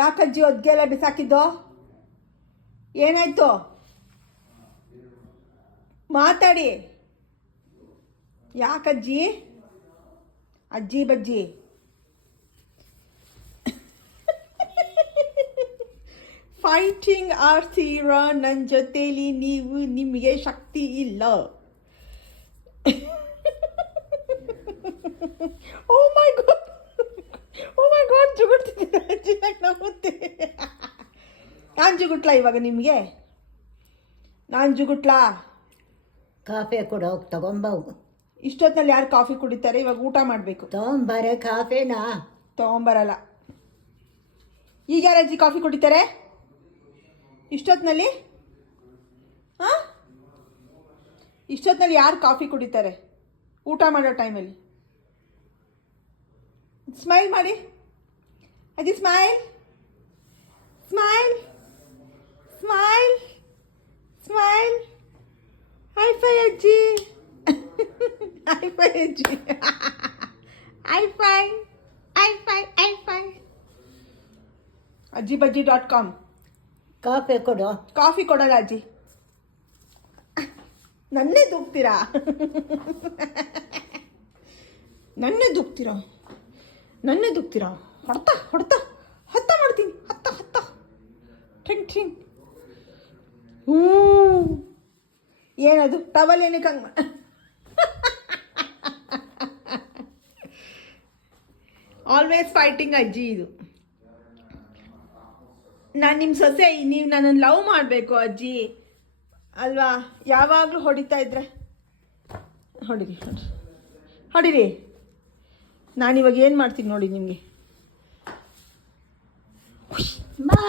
ಯಾಕಜ್ಜಿ ಒದ್ಗೆ ಎಲ್ಲ ಬಿಸಾಕಿದ್ದು? ಏನಾಯ್ತು? ಮಾತಾಡಿ. ಯಾಕಜ್ಜಿ? ಅಜ್ಜಿ ಬಜ್ಜಿ ಫೈಟಿಂಗ್ ಆಡ್ತೀರಾ ನನ್ನ ಜೊತೇಲಿ ನೀವು? ನಿಮಗೆ ಶಕ್ತಿ ಇಲ್ಲ. ಓ ಮೈ ಗಾಡ್ ಜುಗುಡ್ತಿದ್ದೀರ ಅಜ್ಜಿ, ನಂಗೆ ನಗುತ್ತೆ. ನಾನು ಜುಗುಟ್ಲಾ ಇವಾಗ ನಿಮಗೆ? ನಾನು ಜುಗುಟ್ಲಾ? ಕಾಫಿ ಕೊಡು, ತಗೊಂಬವು. ಇಷ್ಟೊತ್ತಿನಲ್ಲಿ ಯಾರು ಕಾಫಿ ಕುಡಿತಾರೆ? ಇವಾಗ ಊಟ ಮಾಡಬೇಕು. ತಗೊಂಬಾರೆ ಕಾಫಿನಾ? ತೊಗೊಂಬರಲ್ಲ. ಈಗ ಯಾರು ಅಜ್ಜಿ ಕಾಫಿ ಕುಡಿತಾರೆ ಇಷ್ಟೊತ್ತಿನಲ್ಲಿ? ಹಾಂ, ಇಷ್ಟೊತ್ತಿನಲ್ಲಿ ಯಾರು ಕಾಫಿ ಕುಡಿತಾರೆ ಊಟ ಮಾಡೋ ಟೈಮಲ್ಲಿ? ಸ್ಮೈಲ್ ಮಾಡಿ ಅಜ್ಜಿ, smile smile smile smile. High five ಅಜ್ಜಿ, ಹೈ ಫೈ ಅಜ್ಜಿ, high five high five high five. ಅಜ್ಜಿಬಜ್ಜಿ.com. ಕಾಫಿ ಕೊಡು. ಕಾಫಿ ಕೊಡಲ್ಲ ಅಜ್ಜಿ. ನನ್ನೇ ದುಗ್ತೀರಾ? ನನ್ನೇ ದುಗ್ತೀರಾ? ಹೊಡ್ತಾ ಹತ್ತ ಮಾಡ್ತೀನಿ. ಹತ್ತ ಠಿಂಗ್ ಠಿಂಗ್. ಏನದು ಟವಲ್ ಏನಕ್ಕೆ ಹಂಗೆ? ಆಲ್ವೇಸ್ ಫೈಟಿಂಗ್ ಅಜ್ಜಿ ಇದು. ನಾನು ನಿಮ್ಮ ಸೊಸೆ, ನೀವು ನನ್ನನ್ನು ಲವ್ ಮಾಡಬೇಕು ಅಜ್ಜಿ ಅಲ್ವಾ? ಯಾವಾಗಲೂ ಹೊಡಿತಾ ಇದ್ರೆ ಹೊಡಿರಿ. ನಾನಿವಾಗ ಏನು ಮಾಡ್ತೀನಿ ನೋಡಿ ನಿಮಗೆ. ಬಾ